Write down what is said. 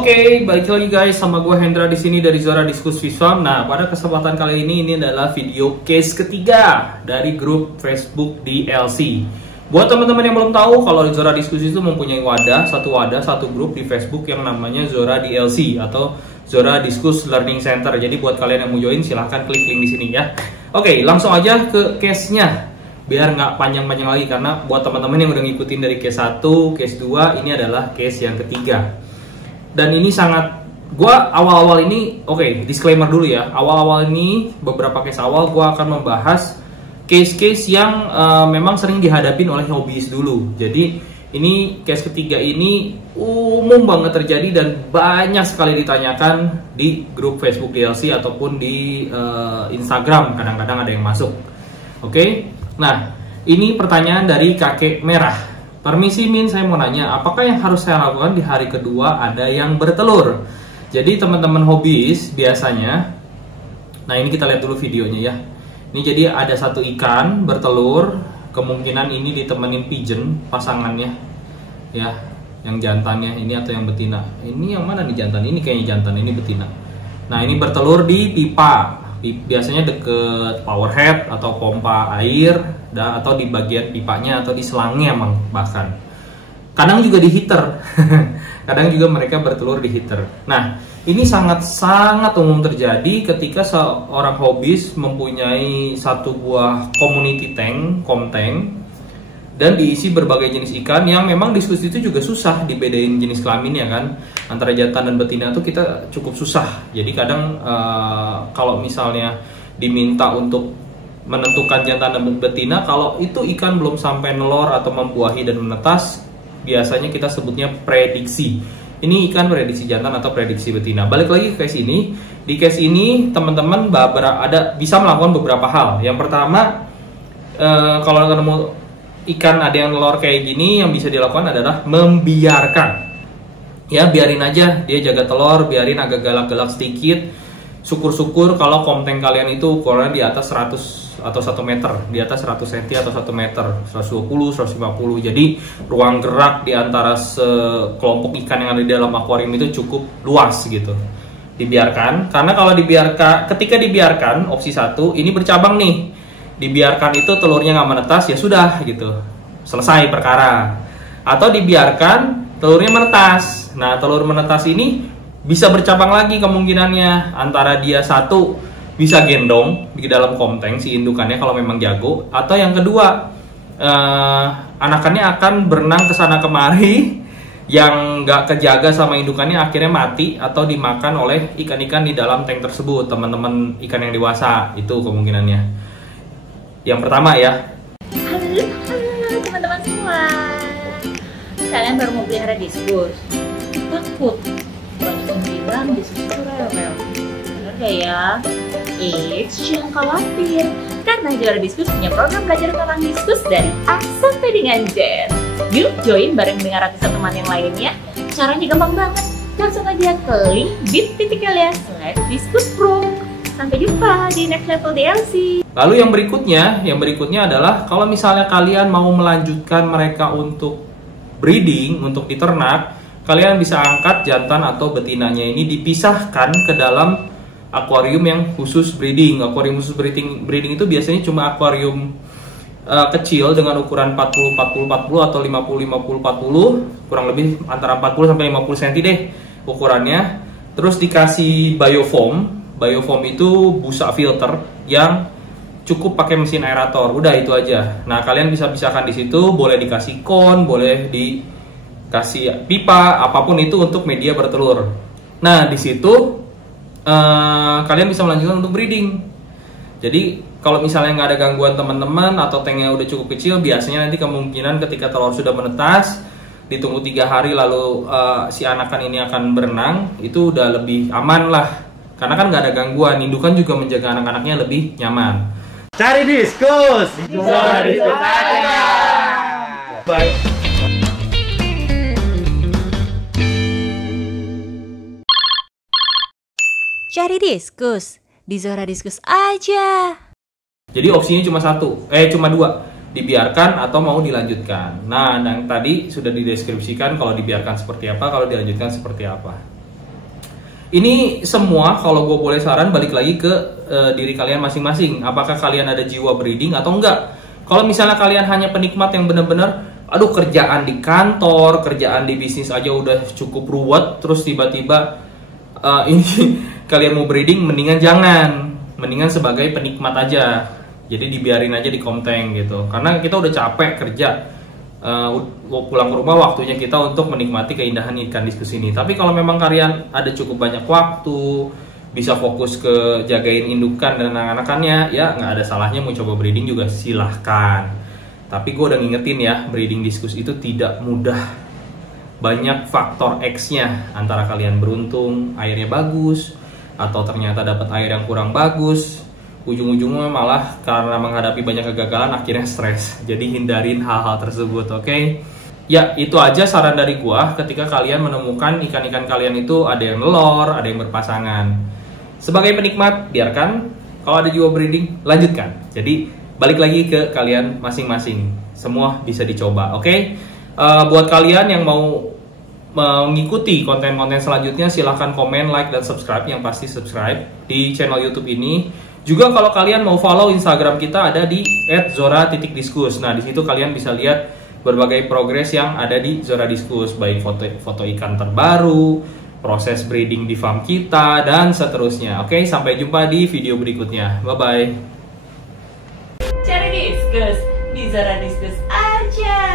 Oke, balik lagi guys sama gue Hendra di sini dari Zora Diskus Viswam. Nah, pada kesempatan kali ini adalah video case ketiga dari grup Facebook DLC. Buat teman-teman yang belum tahu, kalau Zora Diskus itu mempunyai satu grup di Facebook yang namanya Zora DLC atau Zora Diskus Learning Center. Jadi buat kalian yang mau join silahkan klik link di sini ya. Oke, langsung aja ke case-nya. Biar nggak panjang-panjang lagi, karena buat teman-teman yang udah ngikutin dari case 1, case 2, ini adalah case yang ketiga. Dan ini sangat, gua awal-awal ini, disclaimer dulu ya. Awal-awal ini, beberapa case awal gua akan membahas case-case yang memang sering dihadapin oleh hobis dulu. Jadi ini case ketiga ini umum banget terjadi dan banyak sekali ditanyakan di grup Facebook DLC ataupun di Instagram. Kadang-kadang ada yang masuk. Nah, ini pertanyaan dari kakek merah. Permisi Min, saya mau nanya, apakah yang harus saya lakukan di hari kedua ada yang bertelur? Jadi teman-teman hobis biasanya, nah ini kita lihat dulu videonya ya. Ini jadi ada satu ikan bertelur, kemungkinan ini ditemenin pigeon pasangannya, ya, yang jantannya ini atau yang betina. Ini yang mana nih jantan? Ini kayaknya jantan, ini betina. Nah ini bertelur di pipa. Biasanya deket power head atau pompa air atau di bagian pipanya atau di selangnya bahkan. Kadang juga di heater. Kadang juga mereka bertelur di heater. Nah, ini sangat-sangat umum terjadi ketika seorang hobis mempunyai satu buah community tank, komtank, dan diisi berbagai jenis ikan yang memang diskusi itu juga susah dibedain jenis kelaminnya kan. Antara jantan dan betina tuh kita cukup susah. Jadi kadang kalau misalnya diminta untuk menentukan jantan dan betina, kalau itu ikan belum sampai nelor atau membuahi dan menetas, biasanya kita sebutnya prediksi. Ini ikan prediksi jantan atau prediksi betina. Balik lagi ke case ini. Di case ini teman-teman bisa melakukan beberapa hal. Yang pertama, kalau ketemu ikan ada yang nelor kayak gini, yang bisa dilakukan adalah membiarkan. Ya, biarin aja dia jaga telur, biarin agak galak-galak sedikit. Syukur-syukur kalau komteng kalian itu ukurannya di atas 100 atau 1 meter, di atas 100 cm atau 1 meter, 120, 150. Jadi ruang gerak di antara sekelompok ikan yang ada di dalam akuarium itu cukup luas gitu. Dibiarkan, karena kalau ketika dibiarkan, opsi 1, ini bercabang nih. Dibiarkan itu telurnya nggak menetas, ya sudah gitu, selesai perkara. Atau dibiarkan telurnya menetas. Nah, telur menetas ini bisa bercabang lagi kemungkinannya. Antara dia satu bisa gendong di dalam komteng si indukannya kalau memang jago, atau yang kedua anakannya akan berenang ke sana kemari, yang nggak kejaga sama indukannya akhirnya mati atau dimakan oleh ikan-ikan di dalam tank tersebut. Teman-teman ikan yang dewasa itu kemungkinannya. Yang pertama ya. Halo teman-teman semua. Kalian baru mau pelihara diskus? Takut? Langsung bilang diskus itu rewel. Bener gak ya? Jangan khawatir, karena Zora Diskus punya program belajar tentang diskus dari A sampai dengan Z. Yuk join bareng dengan ratusan teman yang lainnya. Caranya gampang banget. Langsung aja ke link bit.ly/diskuspro. Sampai jumpa di next level DLC. Lalu yang berikutnya adalah kalau misalnya kalian mau melanjutkan mereka untuk breeding, untuk diternak, kalian bisa angkat jantan atau betinanya ini dipisahkan ke dalam akuarium yang khusus breeding. Akuarium khusus breeding itu biasanya cuma akuarium kecil dengan ukuran 40-40-40 atau 50-50-40, kurang lebih antara 40 sampai 50 cm deh ukurannya. Terus dikasih biofoam. Biofoam itu busa filter yang cukup pakai mesin aerator. Udah itu aja. Nah, kalian bisa pisahkan di situ, boleh dikasih kon, boleh dikasih pipa, apapun itu untuk media bertelur. Nah, di situ kalian bisa melanjutkan untuk breeding. Jadi kalau misalnya nggak ada gangguan teman-teman atau tanknya udah cukup kecil, biasanya nanti kemungkinan ketika telur sudah menetas, ditunggu 3 hari lalu si anakan ini akan berenang, itu udah lebih aman lah. Karena kan nggak ada gangguan, indukan juga menjaga anak-anaknya lebih nyaman. Cari diskus! Zora Diskus aja! Bye. Cari diskus di Zora Diskus aja. Jadi opsinya cuma 2, dibiarkan atau mau dilanjutkan. Nah, yang tadi sudah dideskripsikan kalau dibiarkan seperti apa, kalau dilanjutkan seperti apa. Ini semua kalau gue boleh saran balik lagi ke diri kalian masing-masing. Apakah kalian ada jiwa breeding atau enggak? Kalau misalnya kalian hanya penikmat yang benar-benar, aduh kerjaan di kantor, kerjaan di bisnis aja udah cukup ruwet, terus tiba-tiba ini kalian mau breeding, mendingan jangan. Mendingan sebagai penikmat aja. Jadi dibiarin aja di komteng gitu. Karena kita udah capek kerja. Pulang ke rumah waktunya kita untuk menikmati keindahan ikan diskusi ini. Tapi kalau memang kalian ada cukup banyak waktu, bisa fokus ke jagain indukan dan anak-anakannya, ya nggak ada salahnya mau coba breeding juga silahkan. Tapi gue udah ngingetin ya, breeding diskus itu tidak mudah. Banyak faktor X-nya, antara kalian beruntung airnya bagus atau ternyata dapat air yang kurang bagus. Ujung-ujungnya malah karena menghadapi banyak kegagalan akhirnya stres. Jadi hindarin hal-hal tersebut, oke? Ya, itu aja saran dari gua ketika kalian menemukan ikan-ikan kalian itu ada yang nelor, ada yang berpasangan. Sebagai penikmat, biarkan. Kalau ada jiwa breeding, lanjutkan. Jadi, balik lagi ke kalian masing-masing. Semua bisa dicoba, oke? Buat kalian yang mau mengikuti konten-konten selanjutnya, silahkan komen, like, dan subscribe. Yang pasti subscribe di channel YouTube ini. Juga kalau kalian mau follow Instagram kita ada di @zora_diskus. Nah, di situ kalian bisa lihat berbagai progres yang ada di Zora Diskus, baik foto ikan terbaru, proses breeding di farm kita, dan seterusnya. Oke, sampai jumpa di video berikutnya. Bye bye. Cari diskus di Zora Diskus aja.